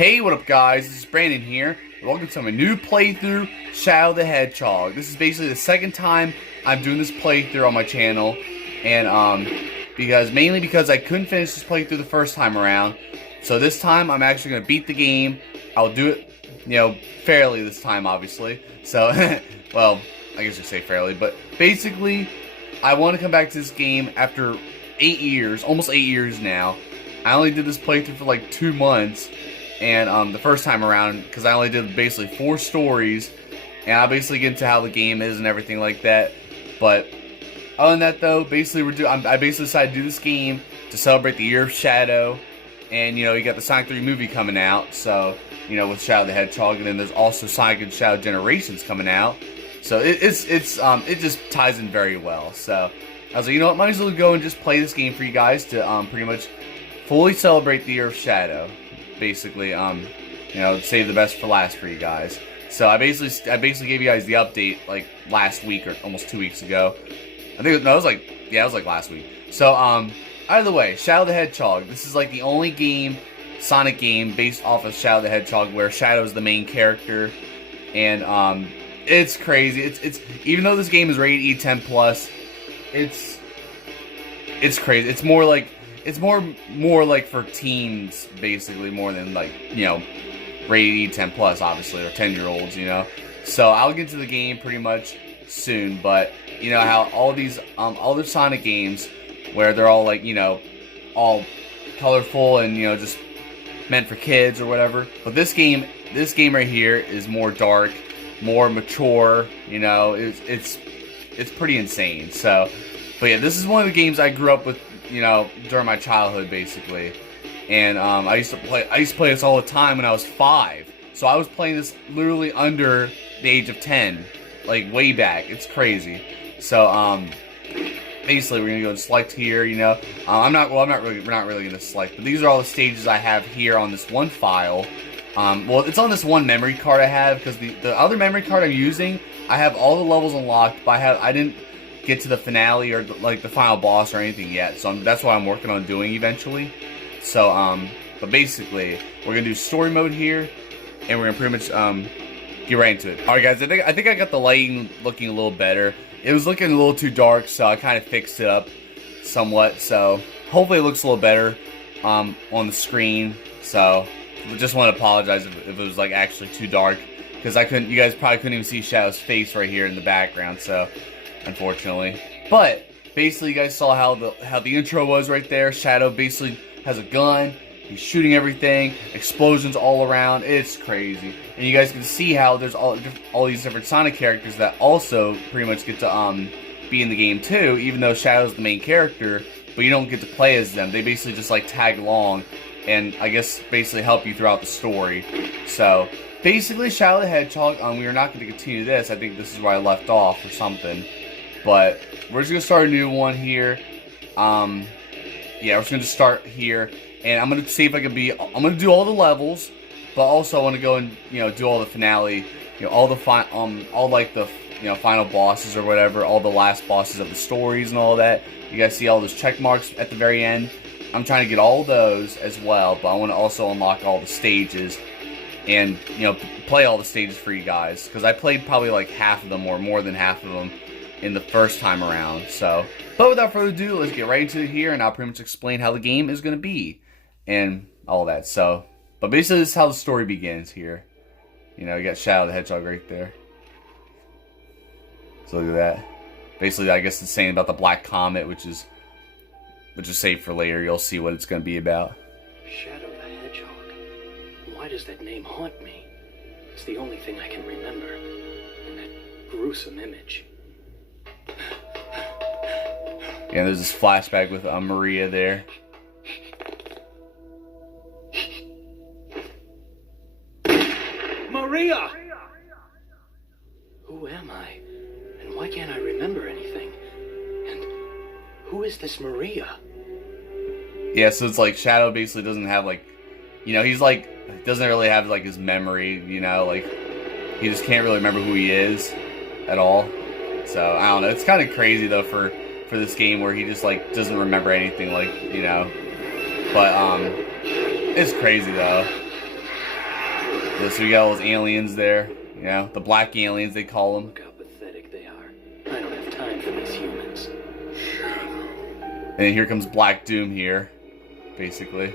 Hey, what up guys, this is Brandon here. Welcome to my new playthrough, Shadow the Hedgehog. This is basically the second time I'm doing this playthrough on my channel. And mainly because I couldn't finish this playthrough the first time around. So this time I'm actually going to beat the game. I'll do it, fairly this time obviously. So, well, I guess you say fairly. But basically, I want to come back to this game after 8 years, almost 8 years now. I only did this playthrough for like 2 months. And the first time around, because I only did basically 4 stories, and I'll basically get into how the game is and everything like that. But other than that, though, basically I basically decided to do this game to celebrate the year of Shadow, and you got the Sonic 3 movie coming out, so with Shadow the Hedgehog, and then there's also Sonic and Shadow Generations coming out, so it just ties in very well. So I was like, you know what, might as well go and just play this game for you guys to pretty much fully celebrate the year of Shadow. Basically, save the best for last for you guys. So I basically gave you guys the update like last week or almost 2 weeks ago. I think it was like last week. So either way, Shadow the Hedgehog. This is like the only Sonic game based off of Shadow the Hedgehog where Shadow is the main character, and it's crazy. It's even though this game is rated E10+, it's crazy. It's more like. It's more like for teens, basically, more than like, rated E10+, obviously, or 10-year-olds, So I'll get to the game pretty much soon, but how all these other Sonic games where they're all like, all colorful and just meant for kids or whatever. But this game right here is more dark, more mature. It's pretty insane. So, but yeah, this is one of the games I grew up with. During my childhood, basically, and I used to play this all the time when I was 5. So I was playing this literally under the age of 10, like way back. It's crazy. So basically, we're gonna go and select here. We're not really gonna select, but these are all the stages I have here on this one file. Well, it's on this one memory card I have because the other memory card I'm using, I have all the levels unlocked, but I didn't get to the finale or like the final boss or anything yet, so that's what I'm working on doing eventually. So but basically we're gonna do story mode here, and we're gonna pretty much get right into it. Alright guys, I think I got the lighting looking a little better. It was looking a little too dark, so I kind of fixed it up somewhat, so hopefully it looks a little better on the screen. So I just want to apologize if it was like actually too dark, because you guys probably couldn't even see Shadow's face right here in the background, so unfortunately. But basically, you guys saw how the intro was right there. Shadow basically has a gun. He's shooting everything. Explosions all around. It's crazy. And you guys can see how there's all these different Sonic characters that also pretty much get to be in the game too. Even though Shadow's the main character, but you don't get to play as them. They basically just like tag along, and I guess basically help you throughout the story. So basically, Shadow the Hedgehog. We are not going to continue this. I think this is where I left off or something. But we're just going to start a new one here. Yeah, we're just going to start here. And I'm going to see if I can I'm going to do all the levels. But also I want to go and, do all the finale. All the final bosses or whatever. All the last bosses of the stories and all that. You guys see all those check marks at the very end. I'm trying to get all those as well. But I want to also unlock all the stages. And, play all the stages for you guys. Because I played probably like half of them or more than half of them in the first time around. So, but without further ado, let's get right into it here, and I'll pretty much explain how the game is going to be and all that. So, but basically this is how the story begins here. You got Shadow the Hedgehog right there. So look at that. Basically, I guess it's saying about the Black Comet, which is but just save for later. You'll see what it's going to be about. Shadow the Hedgehog. Why does that name haunt me? It's the only thing I can remember. And that gruesome image. Yeah, there's this flashback with Maria there. Maria! Who am I? And why can't I remember anything? And who is this Maria? Yeah, so it's like Shadow basically doesn't have like, you know, he's like, doesn't really have like his memory, you know, like he just can't really remember who he is at all. So I don't know. It's kind of crazy though for this game where he just like doesn't remember anything, like, you know. But it's crazy though. Yeah, so you got all those aliens there, you know, the black aliens they call them. Look how pathetic they are. I don't have time for these humans. And then here comes Black Doom here, basically.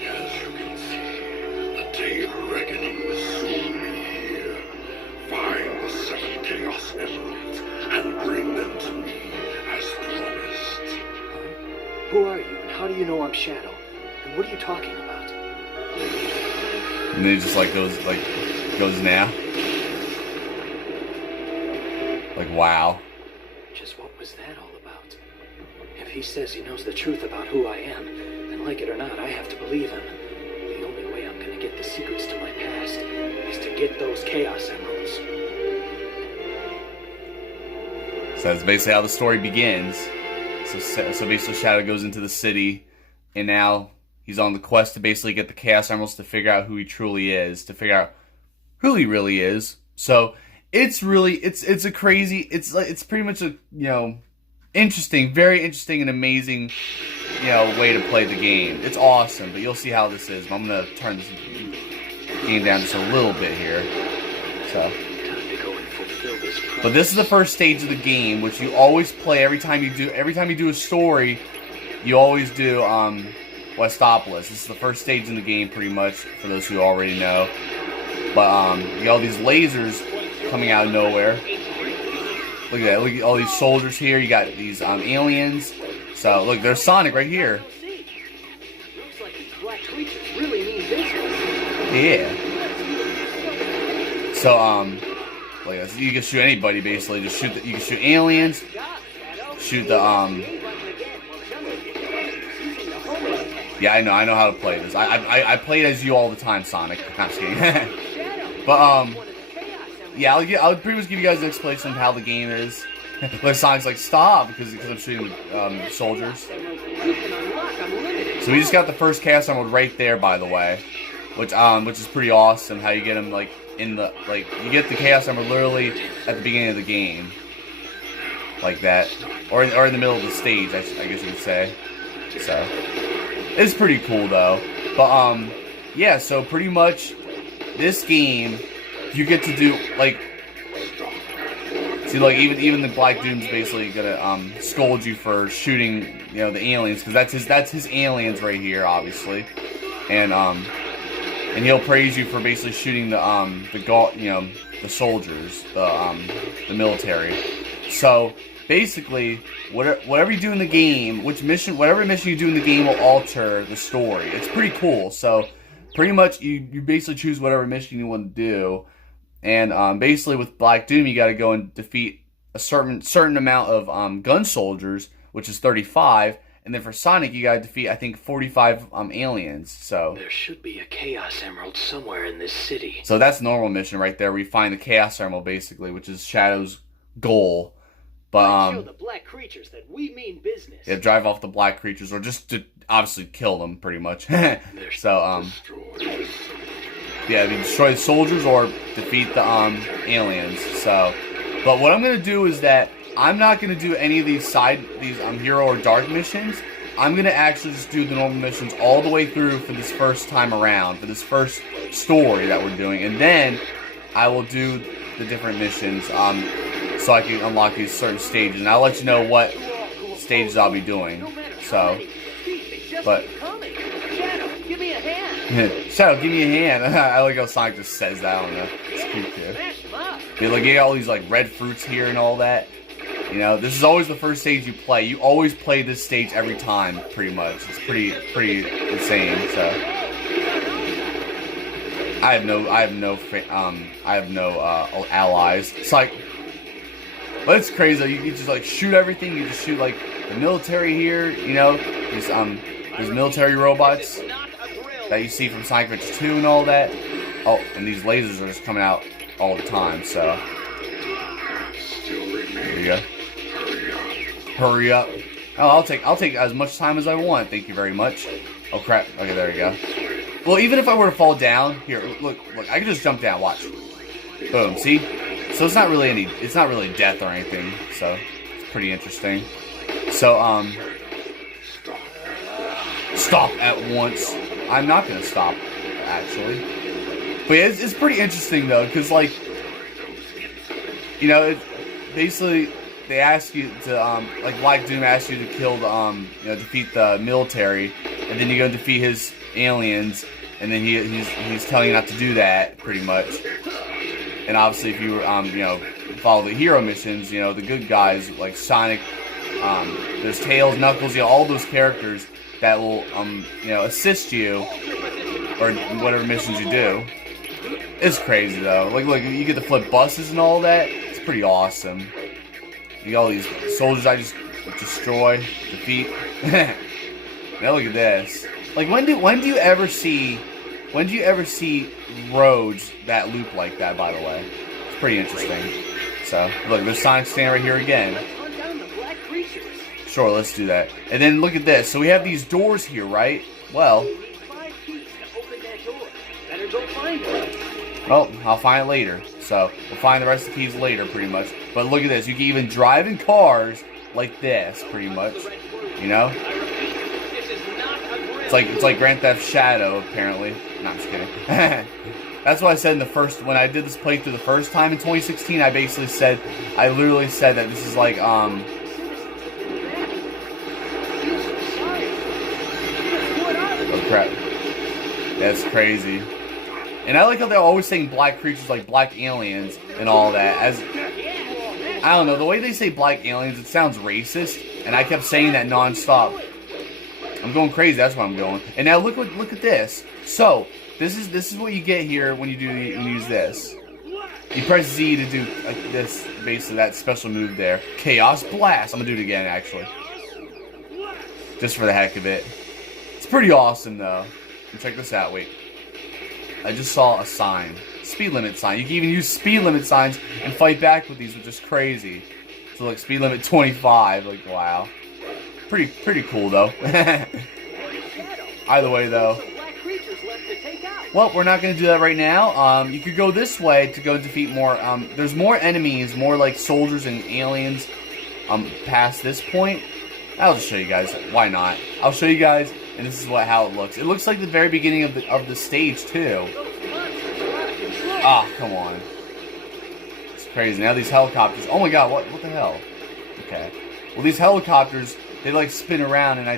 As you can see, the day of reckoning will soon be here. Find the 7 Chaos Emeralds and bring them to me as promised. Who are you, and how do you know I'm Shadow? And what are you talking about? And then it just like goes now. Like, wow. Just what was that all about? If he says he knows the truth about who I am, then like it or not, I have to believe him. The only way I'm gonna get the secrets to my past is to get those Chaos Emeralds. So that's basically how the story begins. So basically Shadow goes into the city, and now he's on the quest to basically get the Chaos Emeralds to figure out who he truly is, to figure out who he really is. So it's really, it's a crazy, it's pretty much a, you know, interesting, very interesting and amazing, you know, way to play the game. It's awesome, but you'll see how this is. I'm gonna turn this game down just a little bit here. So, but this is the first stage of the game, which you always play every time you do a story. You always do Westopolis. This is the first stage in the game, pretty much, for those who already know. But you got all these lasers coming out of nowhere. Look at that. Look at all these soldiers here. You got these aliens. So look, there's Sonic right here. Looks like these black creatures really mean business. Yeah. So like you can shoot anybody basically. Just shoot. You can shoot aliens. Shoot the Yeah, I know how to play this. I play it as you all the time, Sonic. Not just kidding. But yeah, I'll pretty much give you guys an explanation of how the game is. Like Sonic's like, stop, because I'm shooting soldiers. So we just got the first Chaos Emerald right there, by the way, which is pretty awesome. How you get them like in the you get the Chaos Emerald literally at the beginning of the game, like that, or in the middle of the stage, I guess you could say. So it's pretty cool though. But yeah, so pretty much this game you get to do like, see, like even the Black Doom's basically gonna scold you for shooting, you know, the aliens, because that's his aliens right here, obviously, and he'll praise you for basically shooting the soldiers, the military. So basically, whatever you do in the game, whatever mission you do in the game will alter the story. It's pretty cool. So pretty much you basically choose whatever mission you want to do. And basically with Black Doom, you got to go and defeat a certain amount of gun soldiers, which is 35. And then for Sonic, you got to defeat, I think, 45 aliens. So there should be a Chaos Emerald somewhere in this city. So that's the normal mission right there, where you find the Chaos Emerald, basically, which is Shadow's goal. But show the black creatures that we mean business. Yeah, drive off the black creatures, or just to obviously kill them, pretty much. So yeah, I mean, destroy the soldiers or defeat the aliens. So, but what I'm gonna do is that I'm not gonna do any of these hero or dark missions. I'm gonna actually just do the normal missions all the way through for this first time around, for this first story that we're doing, and then I will do the different missions so I can unlock these certain stages, and I'll let you know what stages I'll be doing. So, but Give me a hand. Shadow, give me a hand. I like how Sonic just says that. I don't know. It's cute too. Yeah, like you got all these like red fruits here and all that. You know, this is always the first stage you play. You always play this stage every time, pretty much. It's pretty insane. So I have no allies. It's like, but it's crazy. You just like shoot everything. You just shoot like the military here. You know, these military robots that you see from Sonic Adventure 2 and all that. Oh, and these lasers are just coming out all the time. So there you go. Hurry up. Oh, I'll take as much time as I want. Thank you very much. Oh crap. Okay, there you go. Well, even if I were to fall down, here, look, I can just jump down. Watch. Boom. See? So it's not really death or anything. So it's pretty interesting. So stop at once. I'm not gonna stop, actually. But yeah, it's pretty interesting though, because like, you know, basically they ask you to like Black Doom asks you to kill the defeat the military, and then you go defeat his aliens, and then he's telling you not to do that, pretty much. And obviously, if you follow the hero missions, you know, the good guys like Sonic, there's Tails, Knuckles, you know, all those characters that will assist you or whatever missions you do. It's crazy though. Like, look, you get to flip buses and all that. It's pretty awesome. You got all these soldiers I just destroy, defeat. Now look at this. Like, when do you ever see roads that loop like that? By the way, it's pretty interesting. So look, there's Sonic standing right here again. Sure, let's do that. And then look at this. So we have these doors here, right? Well, I'll find it later. So we'll find the rest of the keys later, pretty much. But look at this. You can even drive in cars like this, pretty much. You know? It's like Grand Theft Shadow, apparently. No, I'm just kidding. That's what I said when I did this playthrough the first time in 2016. I literally said that this is like oh crap. That's crazy. And I like how they're always saying black creatures like black aliens and all that. As I don't know, the way they say black aliens, it sounds racist, and I kept saying that non-stop. I'm going crazy. That's why I'm going. And now look at this. So this is what you get here when you use this. You press Z to do this, basically that special move there. Chaos Blast. I'm gonna do it again, actually, just for the heck of it. It's pretty awesome though. And check this out. Wait. I just saw a sign. Speed limit sign. You can even use speed limit signs and fight back with these, which is crazy. So like speed limit 25. Like, wow. Pretty cool though. Either way though. Well, we're not going to do that right now. You could go this way to go defeat more. There's more enemies, more like soldiers and aliens past this point. I'll just show you guys. Why not? I'll show you guys. And this is how it looks. It looks like the very beginning of the stage too. Ah, come on. It's crazy. Now these helicopters. Oh my god, what the hell? Okay. Well, these helicopters, they like spin around, and I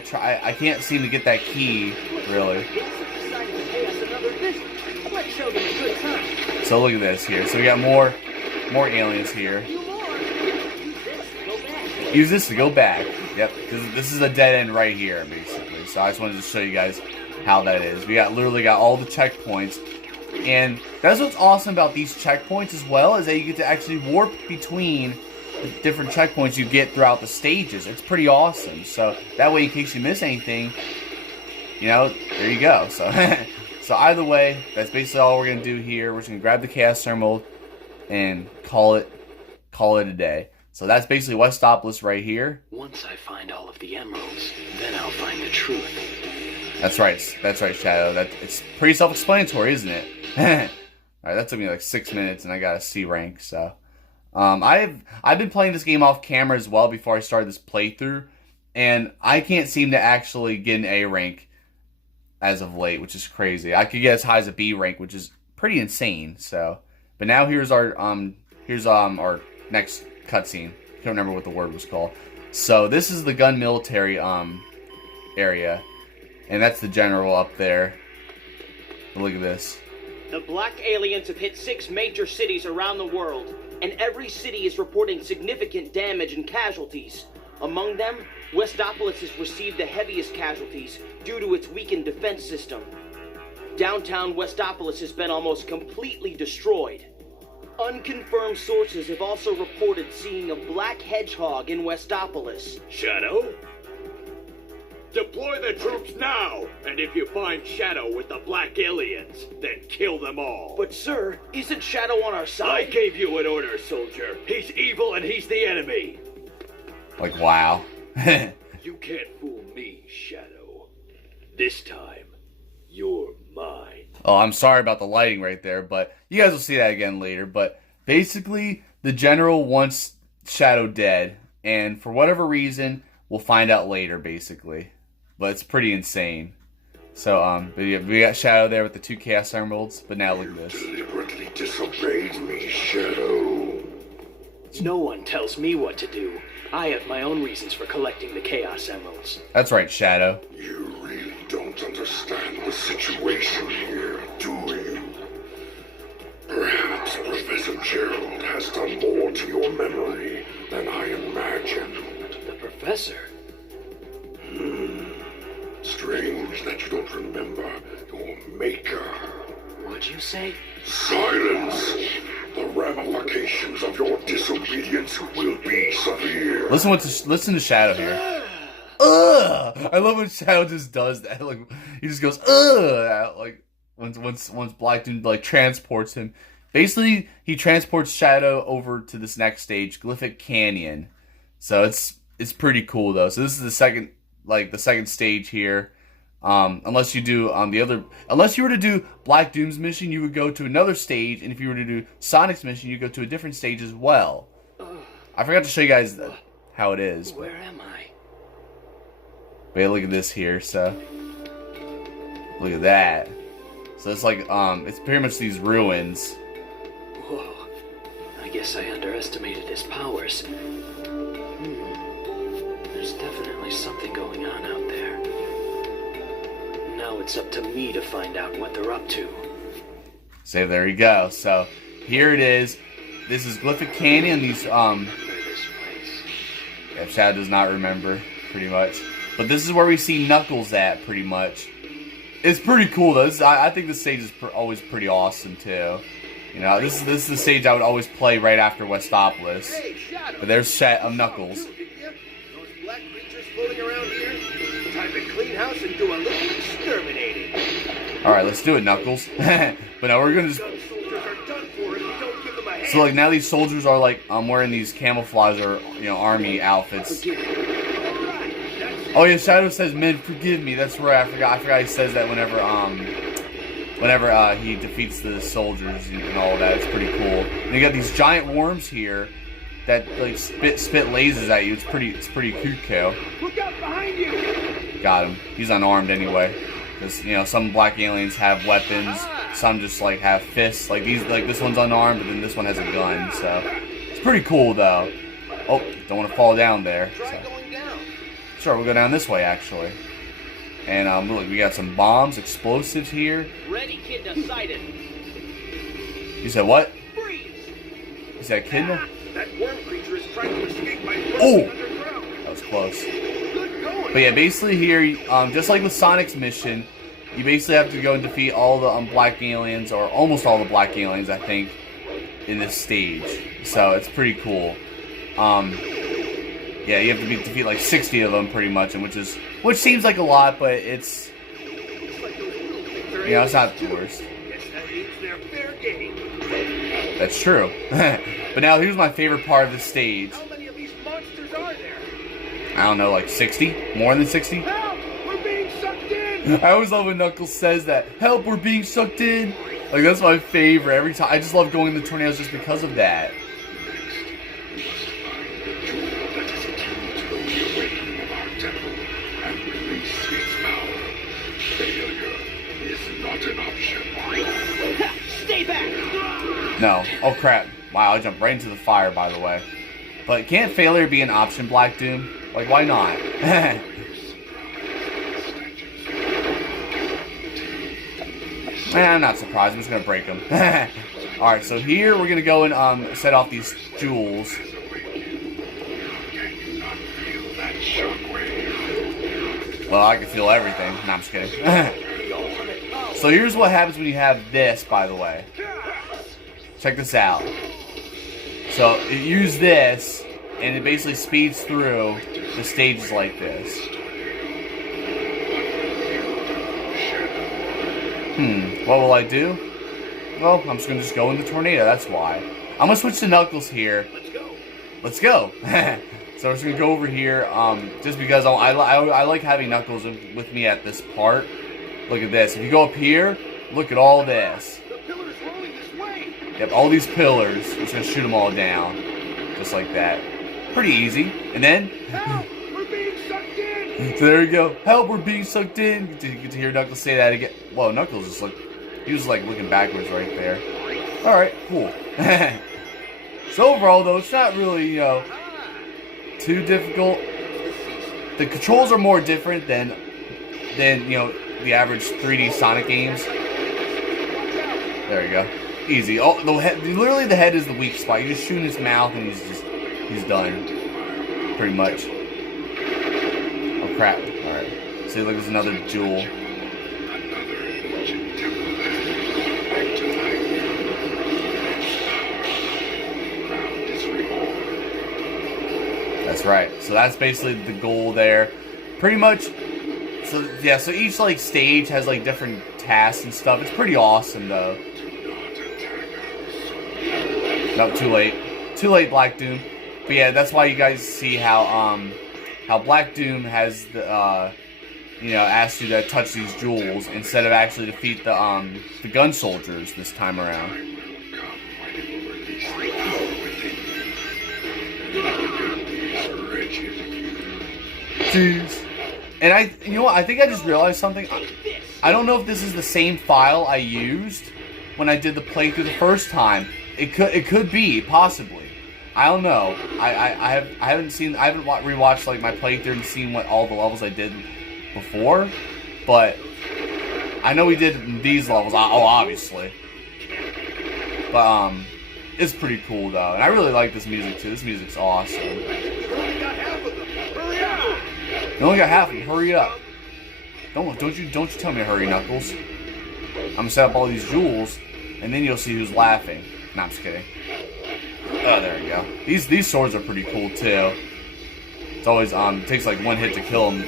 can't seem to get that key, really. So look at this here. So we got more aliens here. Use this to go back. Yep, this is a dead end right here, basically. So I just wanted to show you guys how that is. We literally got all the checkpoints. And that's what's awesome about these checkpoints as well, is that you get to actually warp between the different checkpoints you get throughout the stages. It's pretty awesome. So that way, in case you miss anything, you know, there you go. So so either way, that's basically all we're going to do here. We're just going to grab the Chaos Emerald and call it a day. So that's basically Westopolis right here. Once I find all of the emeralds, then I'll find the truth. That's right, Shadow. It's pretty self-explanatory, isn't it? Alright, that took me like 6 minutes, and I got a C rank. So, I've been playing this game off camera as well before I started this playthrough, and I can't seem to actually get an A rank as of late, which is crazy. I could get as high as a B rank, which is pretty insane. So, but now here's our next cutscene. I can't remember what the word was called. So this is the gun military area, and that's the general up there. But look at this. The black aliens have hit 6 major cities around the world. and every city is reporting significant damage and casualties. Among them, Westopolis has received the heaviest casualties due to its weakened defense system. Downtown Westopolis has been almost completely destroyed. Unconfirmed sources have also reported seeing a black hedgehog in Westopolis. Shadow? Deploy the troops now! And if you find Shadow with the black aliens, then kill them all. But sir, isn't Shadow on our I side? gave you an order, soldier. He's evil and he's the enemy. Like, wow. You can't fool me, Shadow. This time, you're mine. Oh, I'm sorry about the lighting right there, but you guys will see that again later. But basically, the general wants Shadow dead, and for whatever reason, we'll find out later, basically. But it's pretty insane. So, but yeah, we got Shadow there with the 2 Chaos Emeralds, but now look at this. Deliberately disobeyed me, Shadow. No one tells me what to do. I have my own reasons for collecting the Chaos Emeralds. That's right, Shadow. You really don't understand the situation here, do you? Perhaps Professor Gerald has done more to your memory than I imagined. The Professor? Strange that you don't remember your maker. What'd you say? Silence! The ramifications of your disobedience will be severe. Listen to Shadow here. Ugh! I love when Shadow just does that. Like, he just goes, ugh! Like, once Black Doom, like, transports him. Basically, he transports Shadow over to this next stage, Glyphic Canyon. So it's pretty cool, though. So this is the second stage here. Unless you do unless you were to do Black Doom's mission, you would go to another stage, and if you were to do Sonic's mission, you go to a different stage as well. I forgot to show you guys how it is. Where am I? But yeah, look at this here. So look at that. So it's like it's pretty much these ruins. Whoa. I guess I underestimated his powers. There's definitely something going on out there. Now it's up to me to find out what they're up to. So there you go. So here it is. This is Glyphic Canyon. These Remember this place? yeah, Chad does not remember pretty much. But this is where we see Knuckles at pretty much. It's pretty cool though. I think this stage is always pretty awesome too. You know, this is the stage I would always play right after Westopolis. Hey, Shadow. But there's Knuckles. Those black creatures floating around here. Time to clean house and do a little exterminating. Alright, let's do it, Knuckles. But now we're gonna just... Gun soldiers are done for if you don't give them a hand. So like now these soldiers are like wearing these camouflage or army outfits. Oh yeah, Shadow says, "Men, forgive me." That's right. I forgot he says that whenever he defeats the soldiers and all that. It's pretty cool. And you got these giant worms here that like spit lasers at you. It's pretty cool. Look out behind you. Got him. He's unarmed anyway. Because some black aliens have weapons. Some just like have fists. Like this one's unarmed, but then this one has a gun. So it's pretty cool though. Oh, don't want to fall down there. Try So. going down. Sure, we'll go down this way actually. And look, we got some bombs, explosives here. Ready, kid, decided. You said what? Freeze. You said Kidna? That worm creature is trying to escape by Oh! burrowing underground. That was close. Good going. But yeah, basically here, just like with Sonic's mission, you basically have to go and defeat all the black aliens, or almost all the black aliens, I think, in this stage. So it's pretty cool. Yeah, you have to defeat like 60 of them pretty much, and which seems like a lot, but it's it's not the worst. Guess that means they're fair game. That's true. But now here's my favorite part of the stage. How many of these monsters are there? I don't know, like 60? More than 60? Help! We're being sucked in. I always love when Knuckles says that. Help, we're being sucked in. Like, that's my favorite every time. I just love going to the tornadoes just because of that. Stay back. No. Oh, crap. Wow, I jumped right into the fire, by the way. But can't failure be an option, Black Doom? Like, why not? I'm not surprised. I'm just going to break him. Alright, so here we're gonna go and set off these jewels. Well, I can feel everything. No, I'm just kidding. So here's what happens when you have this, by the way. Check this out. So you use this, and it basically speeds through the stages like this. What will I do? Well, I'm just gonna go in the tornado, that's why. I'm gonna switch to Knuckles here. Let's go! So we're just gonna go over here, just because I like having Knuckles with me at this part. Look at this. If you go up here, look at all this. Yep, all these pillars. We're just gonna shoot them all down. Just like that. Pretty easy. And then... Help! We're being sucked in! So there you go. Help, we're being sucked in. Get to hear Knuckles say that again. Whoa, Knuckles just looked... He was like looking backwards right there. Alright, cool. So overall though, it's not really, you know, too difficult. The controls are more different than you know, the average 3D Sonic games. There you go. Easy. Oh, the head, literally the head is the weak spot. You just shoot in his mouth and he's done. Pretty much. Oh crap. Alright. See, look, there's another jewel. That's right. So that's basically the goal there. Pretty much. So yeah, so each like stage has like different tasks and stuff. It's pretty awesome though. Nope, too late. Too late, Black Doom. But yeah, that's why you guys see how Black Doom has the you know, asked you to touch these jewels instead of actually defeat the gun soldiers this time around. Jeez. And you know what? I think I just realized something. I don't know if this is the same file I used when I did the playthrough the first time. It could be, possibly. I don't know. I haven't rewatched like my playthrough and seen what all the levels I did before, but I know we did these levels. Oh, obviously. But it's pretty cool though, and I really like this music too. This music's awesome. You only got half of them. Hurry up! Don't you tell me to hurry, Knuckles. I'm gonna set up all these jewels, and then you'll see who's laughing. No, I'm just kidding. Oh, there you go. These swords are pretty cool too. It's always it takes like one hit to kill them.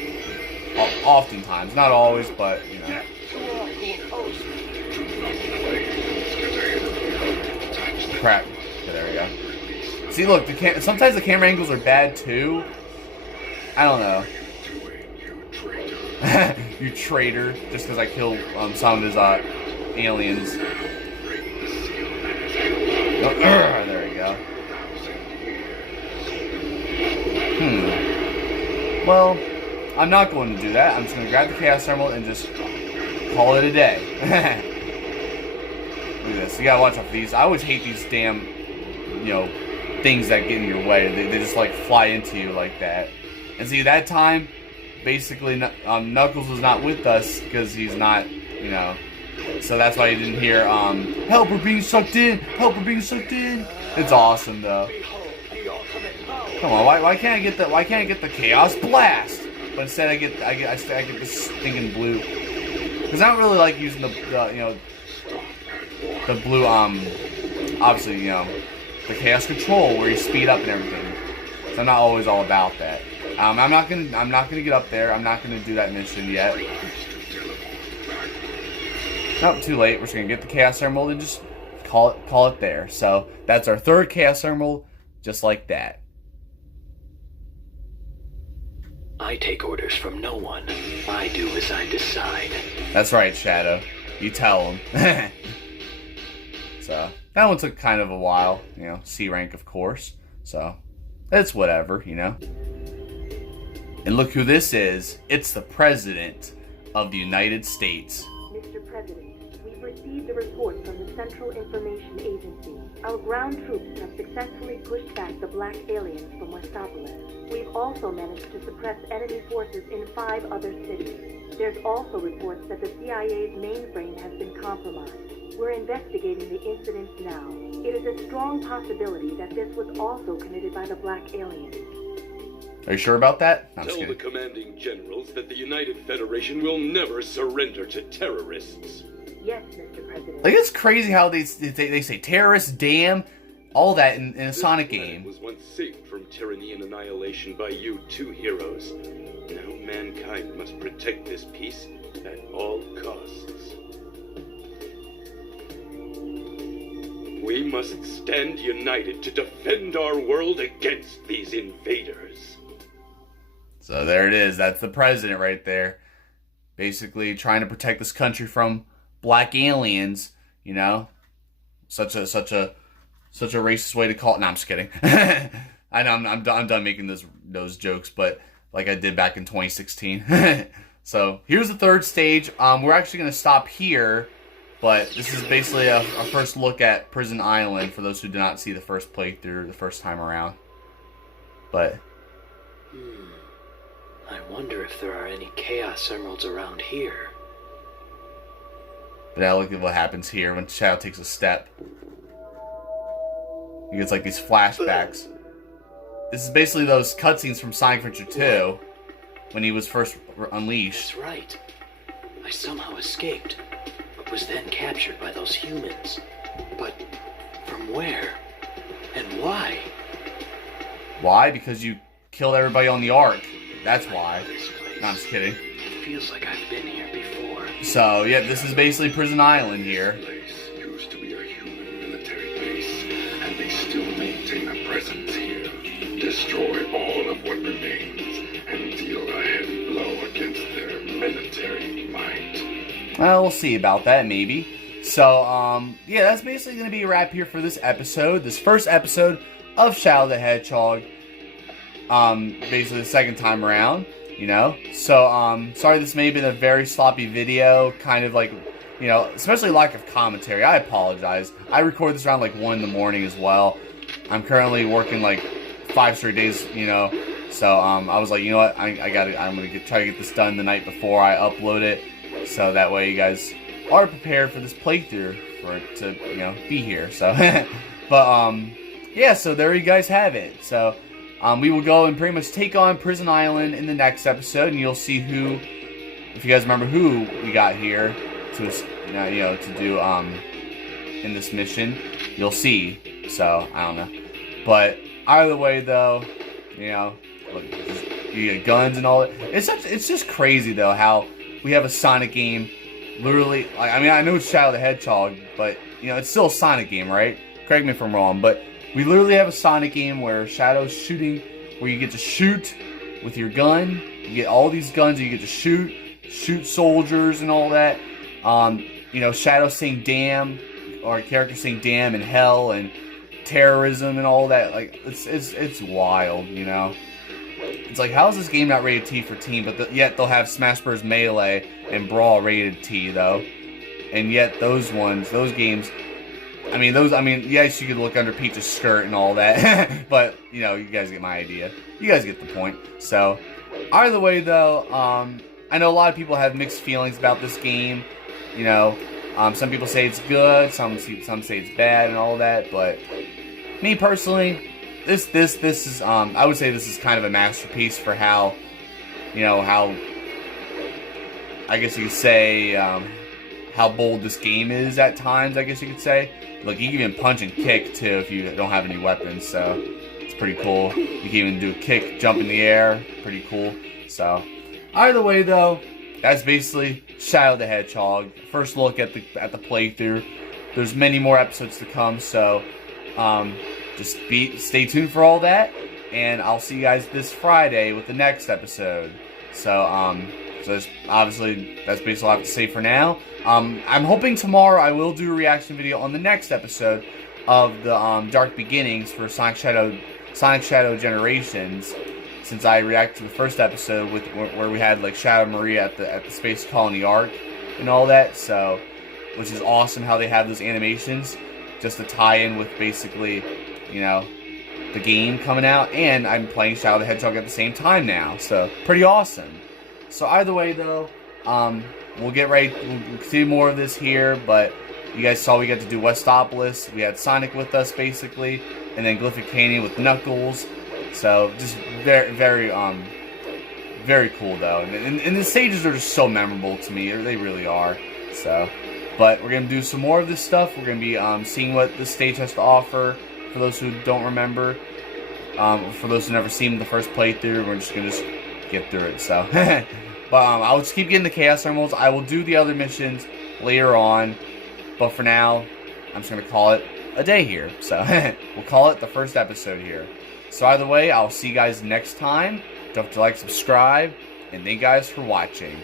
Oftentimes, not always, but you know. Crap. Okay, there we go. See, look, sometimes the camera angles are bad too. I don't know. You traitor, just because I killed some of his aliens. Oh, there you go. Well, I'm not going to do that. I'm just going to grab the Chaos Emerald and just call it a day. Look at this. You gotta watch out for these. I always hate these damn, you know, things that get in your way. They just like fly into you like that. And see, that time, basically, Knuckles was not with us because he's not, you know. So that's why you didn't hear, help, we're being sucked in! Help, we're being sucked in! It's awesome, though. Come on, why can't I get the Chaos Blast? But instead I get this stinking blue. Because I don't really like using the you know, the blue, obviously, you know, the Chaos Control where you speed up and everything. So I'm not always all about that. I'm not gonna get up there. I'm not gonna do that mission yet. Nope, too late. We're just gonna get the Chaos Emerald and just call it there. So that's our third Chaos Emerald, just like that. I take orders from no one. I do as I decide. That's right, Shadow. You tell him. So that one took kind of a while, you know, C rank, of course. So it's whatever, you know. And look who this is. It's the President of the United States. Mr. President, we We've received a report from the Central Information Agency. Our ground troops have successfully pushed back the black aliens from Westopolis. We've also managed to suppress enemy forces in 5 other cities. There's also reports that the CIA's mainframe has been compromised. We're investigating the incidents now. It is a strong possibility that this was also committed by the black aliens. Are you sure about that? I'm just Tell the kidding. commanding generals that the United Federation will never surrender to terrorists. Yes, Mr. President. Like, it's crazy how they say terrorists, damn, all that in a This Sonic planet game. was once saved from tyranny and annihilation by you 2 heroes. Now mankind must protect this peace at all costs. We must stand united to defend our world against these invaders. So there it is. That's the president right there. Basically trying to protect this country from black aliens, you know? Such a racist way to call it. No, I'm just kidding. I know I'm done making those jokes, but like I did back in 2016. So here's the 3rd stage. We're actually going to stop here, but this is basically a first look at Prison Island for those who did not see the first playthrough the first time around. But I wonder if there are any Chaos Emeralds around here. now look at what happens here when Shadow takes a step. He gets like these flashbacks. This is basically those cutscenes from Sonic Adventure 2 when he was first unleashed. That's right. I somehow escaped, but was then captured by those humans. But from where? And why? Why? Because you killed everybody on the Ark. That's why. This place. No, I'm just kidding. It feels like I've been here before. So, yeah, this is basically Prison Island here. This place used to be a human military base, and they still maintain a presence here. Destroy all of what remains, and deal a heavy blow against their military might. Well, we'll see about that, maybe. So, yeah, that's basically going to be a wrap here for this episode. This first episode of Shadow the Hedgehog. Basically the second time around, you know. So, sorry this may have been a very sloppy video, kind of like, you know, especially lack of commentary. I apologize. I record this around like 1 in the morning as well. I'm currently working like 5 straight days, you know. So, I was like, you know what, I'm going to try to get this done the night before I upload it. So that way you guys are prepared for this playthrough, for it to, you know, be here. So, but, yeah, so there you guys have it. So, we will go and pretty much take on Prison Island in the next episode, and you'll see who, if you guys remember who we got here to, you know, to do, in this mission, you'll see. So, I don't know. But, either way, though, you know, look, you get guns and all that. It's just crazy, though, how we have a Sonic game, literally, like, I mean, I know it's Shadow the Hedgehog, but, you know, it's still a Sonic game, right? Correct me if I'm wrong, but we literally have a Sonic game where Shadow's shooting, where you get to shoot with your gun. You get all these guns and you get to shoot soldiers and all that. You know, Shadow saying damn, or a character saying damn and hell and terrorism and all that. Like, it's wild, you know. It's like, how is this game not rated T for teen, but yet they'll have Smash Bros. Melee and Brawl rated T, though. And yet those games, yes, you could look under Peach's skirt and all that, but, you know, you guys get my idea. You guys get the point. So, either way, though, I know a lot of people have mixed feelings about this game. You know, some people say it's good, some say it's bad and all that, but me personally, this is, I would say this is kind of a masterpiece for how, you know, how, I guess you could say, how bold this game is at times, I guess you could say. Look, you can even punch and kick, too, if you don't have any weapons, so it's pretty cool. You can even do a kick, jump in the air, pretty cool. So, either way, though, that's basically Shadow the Hedgehog. First look at the playthrough. There's many more episodes to come, so just stay tuned for all that, and I'll see you guys this Friday with the next episode. So, obviously, that's basically all I have to say for now. I'm hoping tomorrow I will do a reaction video on the next episode of the Dark Beginnings for Sonic Shadow Generations, since I reacted to the first episode where we had like Shadow Maria at the Space Colony Arc and all that. So which is awesome how they have those animations just to tie in with basically, you know, the game coming out. And I'm playing Shadow the Hedgehog at the same time now, so pretty awesome. So either way though, we'll get ready, we'll continue more of this here, but you guys saw we got to do Westopolis. We had Sonic with us basically, and then Glyphic Canyon with Knuckles. So just very, very, very cool though. And the stages are just so memorable to me. They really are. So, but we're gonna do some more of this stuff. We're gonna be seeing what the stage has to offer. For those who don't remember, for those who never seen the first playthrough, we're just gonna get through it. So, but I'll just keep getting the Chaos Emeralds. I will do the other missions later on. But for now, I'm just going to call it a day here. So, we'll call it the first episode here. So, either way, I'll see you guys next time. Don't forget to like, subscribe, and thank you guys for watching.